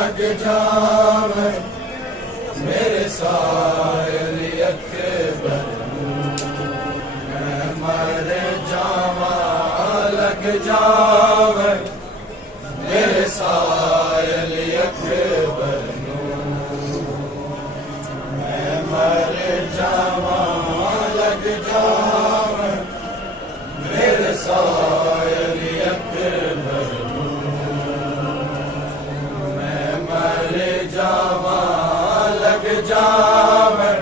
लग जावे मेरे सायल अकबर मैं मर जावा लग जावे मेरे सायल अकबर मैं मर जावा लग जावे मेरे सायल अकबर मैं मर जावा लग जावे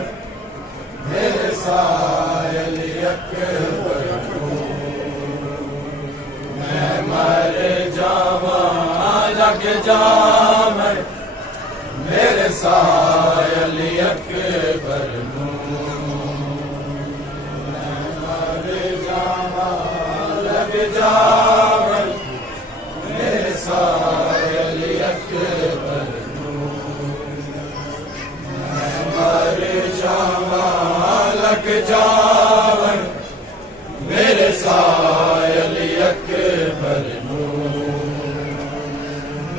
मेरे सायल अकबर मैं मर जावा लग जावे मेरे सायल अकबर मैं मर जावा लग जावे मेरे सायल अकबर मैं मर जावा लग जावे मेरे सायल अकबर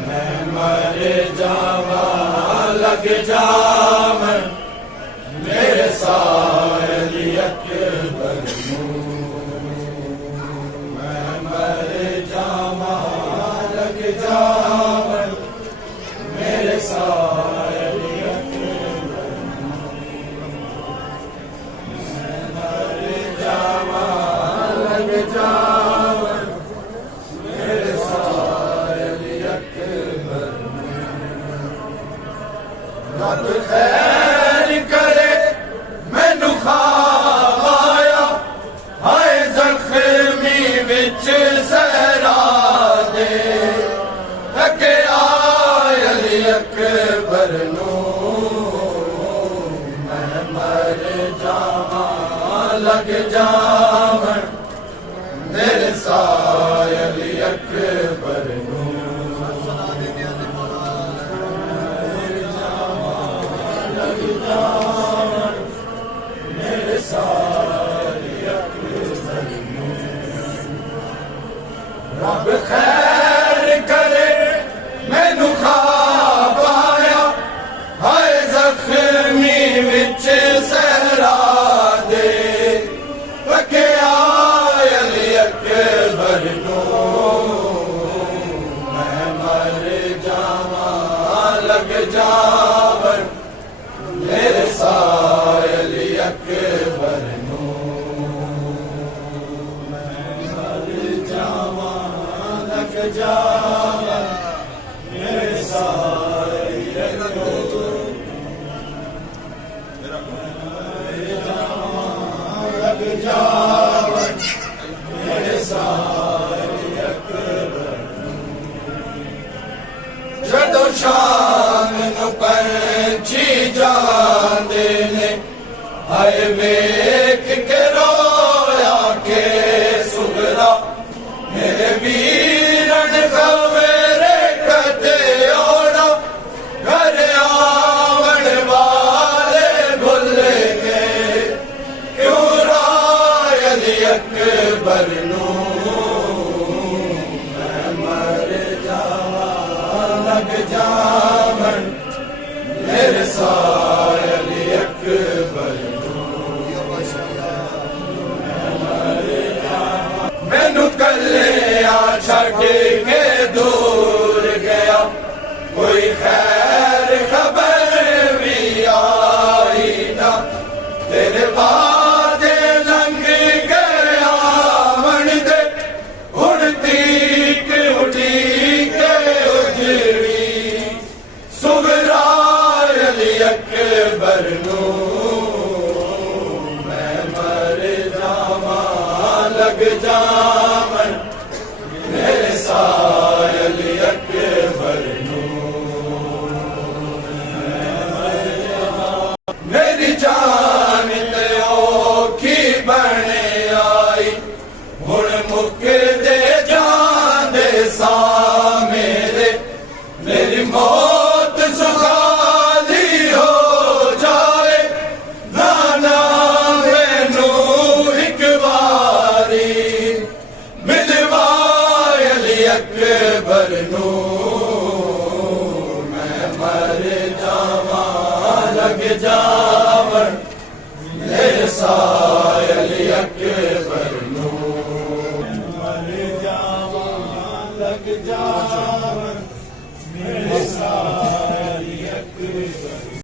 मैं मर जावा लग जावे मेरे सायल अकबर मैं मर जावा लग जावे मेरे सायल अकबर मैं मर जावा लग जावे मेरे सायल अकबर रब खैर करे मैनू ख्वाब आया हाय ज़ख्मी विच सहरा दे तके आयल अकबर नू मैं मर जावा लग जावे मेरे सायल अकबर नू मेरे सायल अकबर रब खैर करे मैनू ख्वाब आया हाय ज़ख्मी विच सहरा दे तके आयल अकबर नू मैं मर जावा लग जावे मेरे सायल अकबर नू मैं मर जावा लग जावे मेरे सायल अकबर लग जावे मेरे सायल अकबर जदों शाम नू पंछी जांदे ने हाय वेख के रोया के सुगरा मेरे वीरन खवेरे कते ओड़ा घर आवन वाले भुल गए क्यों रायल अकबर नू मैं मर जावा लग जावे मेरे सायल अकबर मैनू कल्लिया छड़ के दूर गया कोई खैर खबर भी आई ना तेरे वादे लंघ गया मन दे उड़ती उठी के उजड़ी सुगरायल अकबर नू मैं मर जावा लग जावे मेरे सायल अकबर नू मेरी जान ते औखी बने आई हुण मुक दे जांदे सा मेरे मेरी मौत सुखाली हो जाए नाना मैनू एक बारी मिलवायल अकबर नू मैं लग जावन मेरे सायल अकबर नू मर जावा लग जावन मेरे साथ